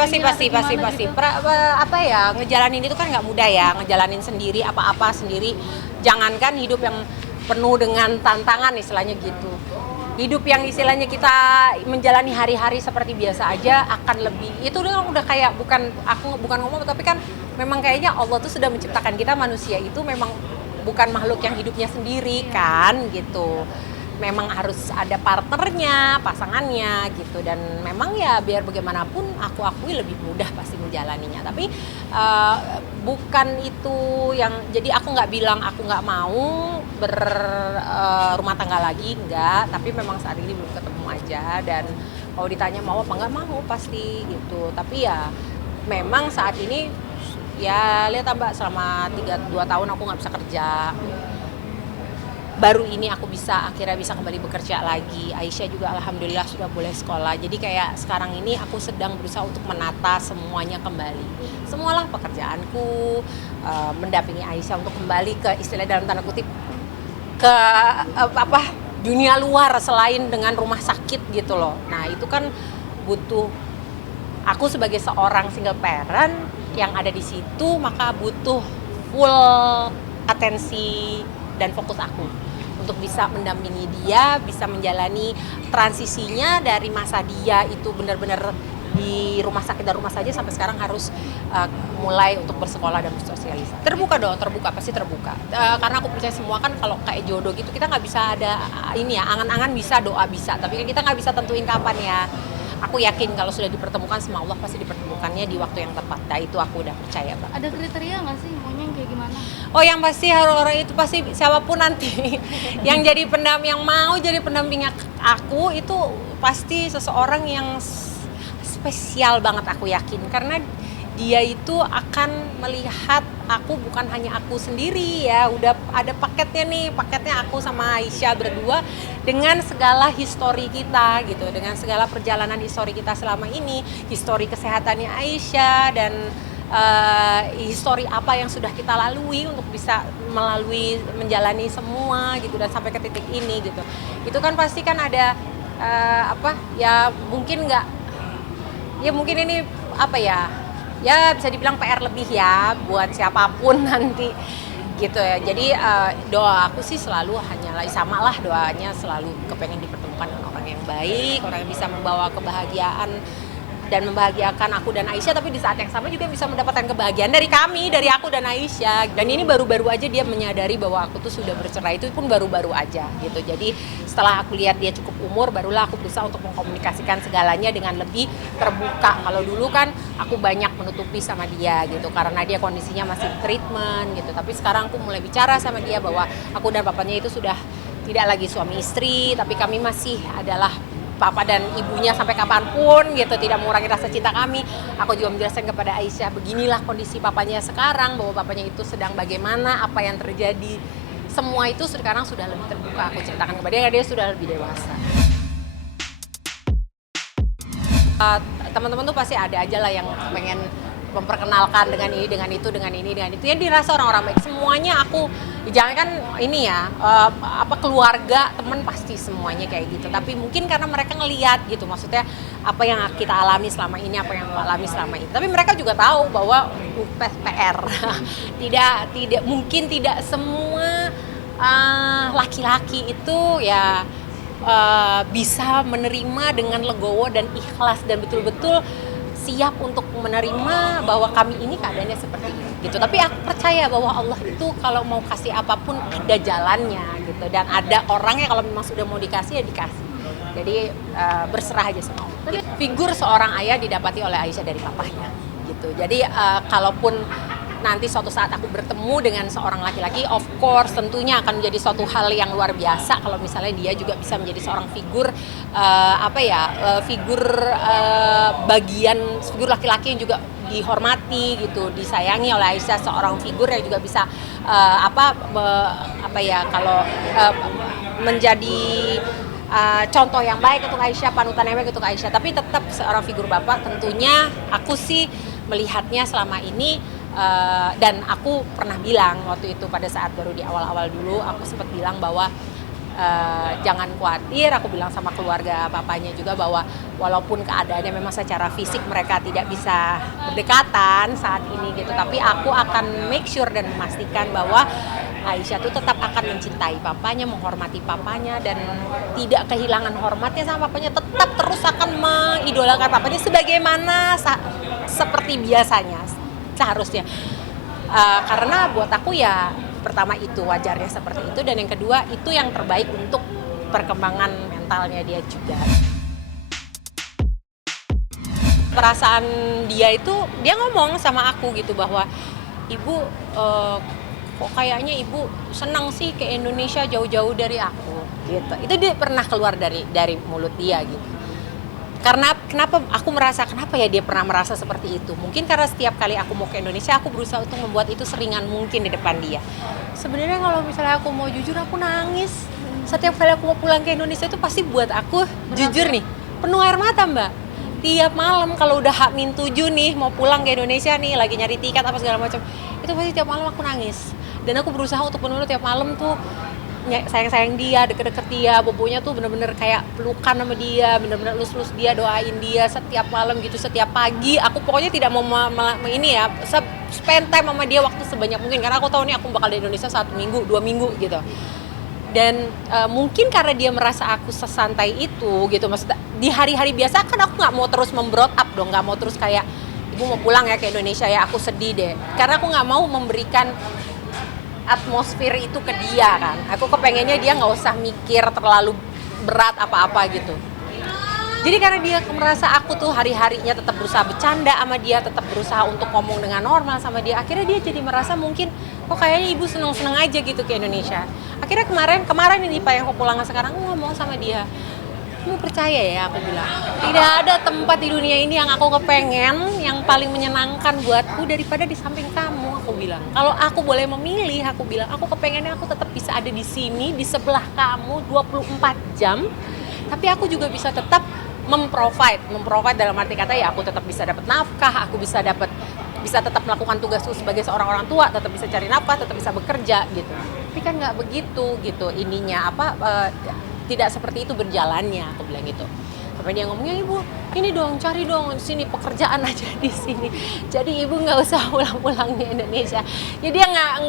pasti. Apa ya, ngejalanin itu kan nggak mudah ya, ngejalanin sendiri apa-apa sendiri. Jangankan hidup yang penuh dengan tantangan istilahnya gitu. Hidup yang istilahnya kita menjalani hari-hari seperti biasa aja akan lebih, itu udah kayak bukan ngomong, tapi kan memang kayaknya Allah tuh sudah menciptakan kita manusia itu memang bukan makhluk yang hidupnya sendiri kan gitu. Memang harus ada partnernya, pasangannya gitu, dan memang ya biar bagaimanapun aku akui lebih mudah pasti menjalaninya. Tapi bukan itu yang jadi aku nggak bilang aku nggak mau berumah tangga lagi, enggak, tapi memang saat ini belum ketemu aja. Dan kalau ditanya mau apa nggak mau pasti gitu. Tapi ya memang saat ini ya lihat Mbak, selama 2 tahun aku nggak bisa kerja. Baru ini aku akhirnya bisa kembali bekerja lagi. Aisyah juga alhamdulillah sudah boleh sekolah. Jadi kayak sekarang ini aku sedang berusaha untuk menata semuanya kembali. Semualah pekerjaanku, mendampingi Aisyah untuk kembali ke istilah dalam tanda kutip ke dunia luar selain dengan rumah sakit gitu loh. Nah itu kan butuh, aku sebagai seorang single parent yang ada di situ, maka butuh full atensi dan fokus aku untuk bisa mendampingi dia, bisa menjalani transisinya dari masa dia itu benar-benar di rumah sakit dan rumah saja sampai sekarang harus mulai untuk bersekolah dan bersosialisasi. Terbuka, pasti terbuka. Karena aku percaya semua kan kalau kayak jodoh gitu kita nggak bisa ada ini ya, angan-angan bisa, doa bisa, tapi kan kita nggak bisa tentuin kapan ya. Aku yakin kalau sudah dipertemukan sama Allah pasti dipertemukannya di waktu yang tepat. Nah itu aku udah percaya Mbak. Ada kriteria nggak sih maunya yang kayak gimana? Oh yang pasti orang itu pasti siapapun nanti yang mau jadi pendamping aku itu pasti seseorang yang spesial banget, aku yakin, karena dia itu akan melihat aku bukan hanya aku sendiri ya, udah ada paketnya aku sama Aisyah berdua dengan segala histori kita gitu, dengan segala perjalanan histori kita selama ini, histori kesehatannya Aisyah dan histori apa yang sudah kita lalui untuk bisa menjalani semua gitu dan sampai ke titik ini gitu. Itu kan pasti kan ada mungkin ini ya bisa dibilang PR lebih ya buat siapapun nanti gitu ya. Jadi doa aku sih selalu hanyalah sama lah, doanya selalu kepengen dipertemukan dengan orang yang baik, orang yang bisa membawa kebahagiaan dan membahagiakan aku dan Aisyah, tapi di saat yang sama juga bisa mendapatkan kebahagiaan dari aku dan Aisyah. Dan ini baru-baru aja dia menyadari bahwa aku tuh sudah bercerai, itu pun baru-baru aja gitu. Jadi setelah aku lihat dia cukup umur, barulah aku berusaha untuk mengkomunikasikan segalanya dengan lebih terbuka. Kalau dulu kan aku banyak menutupi sama dia gitu, karena dia kondisinya masih treatment gitu. Tapi sekarang aku mulai bicara sama dia bahwa aku dan papanya itu sudah tidak lagi suami istri, tapi kami masih adalah papa dan ibunya sampai kapanpun gitu, tidak mengurangi rasa cinta kami. Aku juga menjelaskan kepada Aisyah beginilah kondisi papanya sekarang, bahwa papanya itu sedang bagaimana, apa yang terjadi, semua itu sekarang sudah lebih terbuka aku ceritakan kepada dia, dia sudah lebih dewasa. Teman-teman tuh pasti ada aja lah yang pengen memperkenalkan dengan ini, dengan itu, dengan ini, dengan itu. Yang dirasa orang-orang baik. Semuanya aku, jangan kan ini ya, keluarga, teman pasti semuanya kayak gitu. Tapi mungkin karena mereka ngelihat gitu, maksudnya apa yang kita alami selama ini, apa yang aku alami selama ini. Tapi mereka juga tahu bahwa PR. Mungkin tidak semua laki-laki itu ya bisa menerima dengan legowo dan ikhlas dan betul-betul siap untuk menerima bahwa kami ini keadaannya seperti ini gitu. Tapi aku percaya bahwa Allah itu kalau mau kasih apapun ada jalannya gitu, dan ada orangnya kalau memang sudah mau dikasih ya dikasih. Jadi berserah aja sama Allah. Gitu. Figur seorang ayah didapati oleh Aisyah dari papahnya gitu. Jadi kalaupun nanti suatu saat aku bertemu dengan seorang laki-laki, of course tentunya akan menjadi suatu hal yang luar biasa kalau misalnya dia juga bisa menjadi seorang figur figur laki-laki yang juga dihormati gitu, disayangi oleh Aisyah, seorang figur yang juga bisa menjadi contoh yang baik untuk Aisyah, panutan yang baik untuk Aisyah. Tapi tetap seorang figur bapak tentunya aku sih melihatnya selama ini. Dan aku pernah bilang waktu itu pada saat baru di awal-awal dulu, aku sempat bilang bahwa jangan khawatir, aku bilang sama keluarga papanya juga bahwa walaupun keadaannya memang secara fisik mereka tidak bisa berdekatan saat ini gitu, tapi aku akan make sure dan memastikan bahwa Aisyah tuh tetap akan mencintai papanya, menghormati papanya, dan tidak kehilangan hormatnya sama papanya, tetap terus akan mengidolakan papanya sebagaimana seperti biasanya seharusnya. Karena buat aku ya pertama itu wajarnya seperti itu, dan yang kedua itu yang terbaik untuk perkembangan mentalnya dia juga. Perasaan dia itu, dia ngomong sama aku gitu bahwa ibu kok kayaknya ibu senang sih ke Indonesia jauh-jauh dari aku gitu. Itu dia pernah keluar dari mulut dia gitu. Karena kenapa aku merasa, kenapa ya dia pernah merasa seperti itu? Mungkin karena setiap kali aku mau ke Indonesia, aku berusaha untuk membuat itu seringan mungkin di depan dia. Sebenarnya kalau misalnya aku mau jujur, aku nangis. Setiap kali aku mau pulang ke Indonesia itu pasti buat aku, jujur nih, penuh air mata, Mbak. Tiap malam kalau udah H-7 nih, mau pulang ke Indonesia nih, lagi nyari tiket apa segala macam, itu pasti tiap malam aku nangis. Dan aku berusaha untuk benar-benar tiap malam tuh sayang-sayang dia, deket-deket dia, bobonya tuh bener-bener kayak pelukan sama dia, bener-bener lus-lus dia, doain dia setiap malam gitu, setiap pagi. Aku pokoknya tidak mau ini ya, spend time sama dia waktu sebanyak mungkin, karena aku tahu nih aku bakal di Indonesia 1 minggu, 2 minggu gitu. Dan mungkin karena dia merasa aku sesantai itu gitu, maksudnya di hari-hari biasa kan aku nggak mau terus membrot up dong, nggak mau terus kayak ibu mau pulang ya ke Indonesia ya, aku sedih deh, karena aku nggak mau memberikan atmosfer itu ke dia kan. Aku kepengennya dia nggak usah mikir terlalu berat apa-apa gitu. Jadi karena dia merasa aku tuh hari-harinya tetap berusaha bercanda sama dia, tetap berusaha untuk ngomong dengan normal sama dia, akhirnya dia jadi merasa mungkin kok kayaknya ibu seneng-seneng aja gitu ke Indonesia. Akhirnya kemarin ini Pak yang aku pulang sekarang, aku ngomong sama dia, kamu percaya ya, aku bilang, tidak ada tempat di dunia ini yang aku kepengen, yang paling menyenangkan buatku daripada di samping kamu, aku bilang. Kalau aku boleh memilih, aku bilang, aku kepengennya aku tetap bisa ada di sini, di sebelah kamu 24 jam, tapi aku juga bisa tetap memprovide dalam arti kata ya aku tetap bisa dapat nafkah, aku bisa tetap melakukan tugasku sebagai seorang orang tua, tetap bisa cari nafkah, tetap bisa bekerja gitu. Tapi kan nggak begitu gitu ininya tidak seperti itu berjalannya, aku bilang gitu. Sampai dia ngomongnya, ibu ini dong, cari dong di sini pekerjaan aja di sini. Jadi ibu nggak usah pulang-pulang di Indonesia. Ya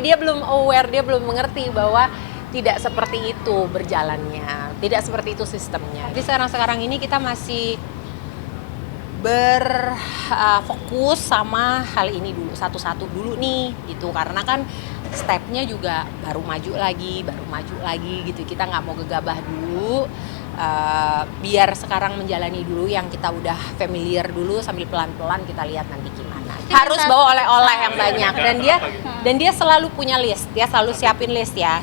dia belum aware, dia belum mengerti bahwa tidak seperti itu berjalannya, tidak seperti itu sistemnya. Jadi sekarang ini kita masih berfokus sama hal ini dulu, satu-satu dulu nih gitu, karena kan stepnya juga baru maju lagi gitu. Kita nggak mau gegabah dulu, biar sekarang menjalani dulu yang kita udah familiar dulu, sambil pelan-pelan kita lihat nanti gimana. Harus bawa oleh-oleh yang banyak, dan dia selalu punya list, dia selalu siapin list ya.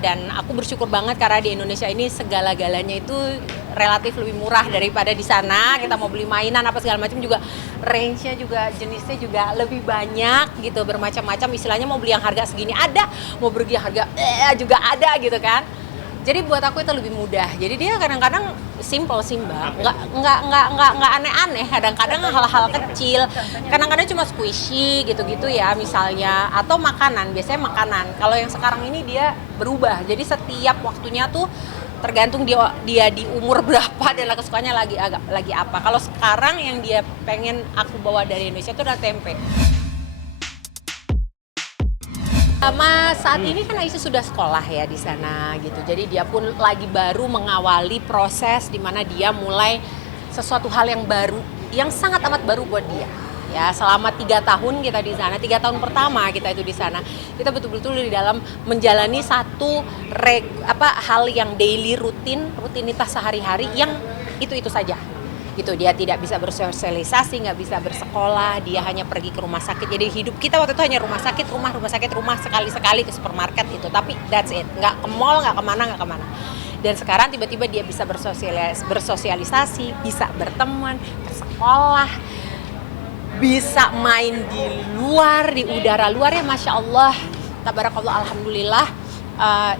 Dan aku bersyukur banget karena di Indonesia ini segala-galanya itu relatif lebih murah daripada di sana. Kita mau beli mainan apa segala macam juga range-nya juga, jenisnya juga lebih banyak gitu, bermacam-macam. Istilahnya mau beli yang harga segini ada, mau beli yang harga juga ada gitu kan. Jadi buat aku itu lebih mudah. Jadi dia kadang-kadang simple sih Mbak, nggak aneh-aneh. Kadang-kadang hal-hal kecil, kadang-kadang cuma squishy gitu-gitu ya misalnya, atau makanan. Biasanya makanan. Kalau yang sekarang ini dia berubah. Jadi setiap waktunya tuh tergantung dia di umur berapa dan kesukaannya lagi apa. Kalau sekarang yang dia pengen aku bawa dari Indonesia itu adalah tempe. Saat ini kan Aisyah sudah sekolah ya di sana gitu. Jadi dia pun lagi baru mengawali proses di mana dia mulai sesuatu hal yang baru, yang sangat amat baru buat dia. Ya, selama 3 tahun kita di sana, 3 tahun pertama kita itu di sana, kita betul-betul di dalam menjalani satu hal yang daily rutinitas sehari-hari yang itu saja. Gitu, dia tidak bisa bersosialisasi, nggak bisa bersekolah, dia hanya pergi ke rumah sakit. Jadi hidup kita waktu itu hanya rumah sakit, sekali-sekali ke supermarket itu, tapi that's it, nggak ke mall, nggak kemana. Dan sekarang tiba-tiba dia bisa bersosialisasi, bisa berteman, bersekolah, bisa main di luar, di udara luar ya, Masya Allah, tabarakallah, alhamdulillah.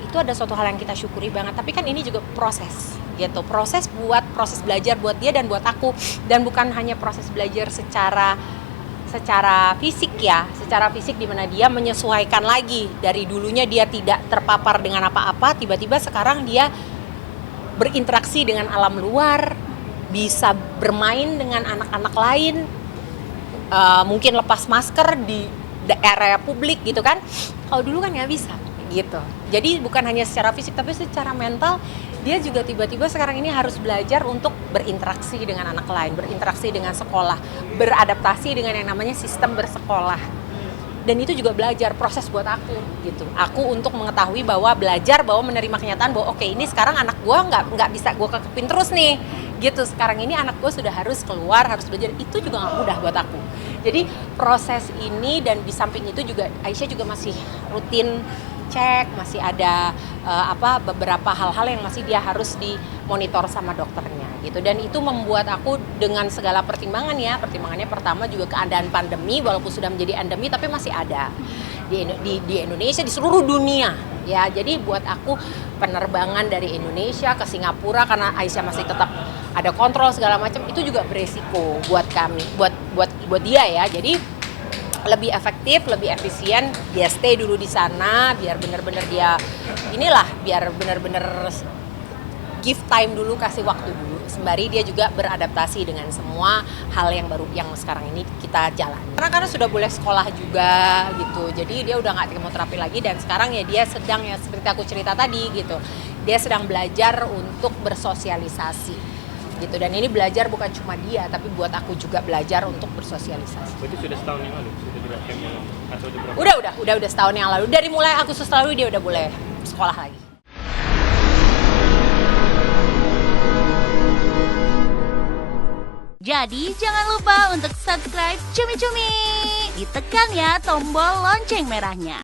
Itu ada suatu hal yang kita syukuri banget. Tapi kan ini juga proses gitu, proses belajar buat dia dan buat aku, dan bukan hanya proses belajar secara secara fisik ya, secara fisik di mana dia menyesuaikan lagi. Dari dulunya dia tidak terpapar dengan apa-apa, tiba-tiba sekarang dia berinteraksi dengan alam luar, bisa bermain dengan anak-anak lain, mungkin lepas masker di area publik gitu kan. Kalau dulu kan nggak bisa gitu. Jadi bukan hanya secara fisik tapi secara mental dia juga tiba-tiba sekarang ini harus belajar untuk berinteraksi dengan anak lain, berinteraksi dengan sekolah, beradaptasi dengan yang namanya sistem bersekolah. Dan itu juga belajar proses buat aku gitu. Aku untuk mengetahui bahwa belajar bahwa menerima kenyataan bahwa oke, ini sekarang anak gue nggak bisa gue kekepin terus nih gitu. Sekarang ini anak gue sudah harus keluar, harus belajar. Itu juga nggak mudah buat aku. Jadi proses ini dan di samping itu juga Aisyah juga masih rutin cek, masih ada beberapa hal-hal yang masih dia harus dimonitor sama dokternya gitu. Dan itu membuat aku dengan segala pertimbangannya pertama juga keadaan pandemi, walaupun sudah menjadi endemi tapi masih ada di Indonesia, di seluruh dunia ya. Jadi buat aku penerbangan dari Indonesia ke Singapura karena Aisyah masih tetap ada kontrol segala macam, itu juga beresiko buat kami, buat dia ya. Jadi lebih efektif, lebih efisien dia stay dulu di sana biar benar-benar dia biar benar-benar give time dulu, kasih waktu dulu sembari dia juga beradaptasi dengan semua hal yang baru yang sekarang ini kita jalani. Karena sudah boleh sekolah juga gitu, jadi dia udah nggak kemoterapi lagi dan sekarang ya dia sedang ya seperti aku cerita tadi gitu, dia sedang belajar untuk bersosialisasi gitu. Dan ini belajar bukan cuma dia tapi buat aku juga belajar untuk bersosialisasi. Berarti sudah setahun yang lalu sudah dilakukan atau berapa? Udah setahun yang lalu. Dari mulai Agustus lalu dia udah boleh sekolah lagi. Jadi jangan lupa untuk subscribe Cumi Cumi. Ditekan ya tombol lonceng merahnya.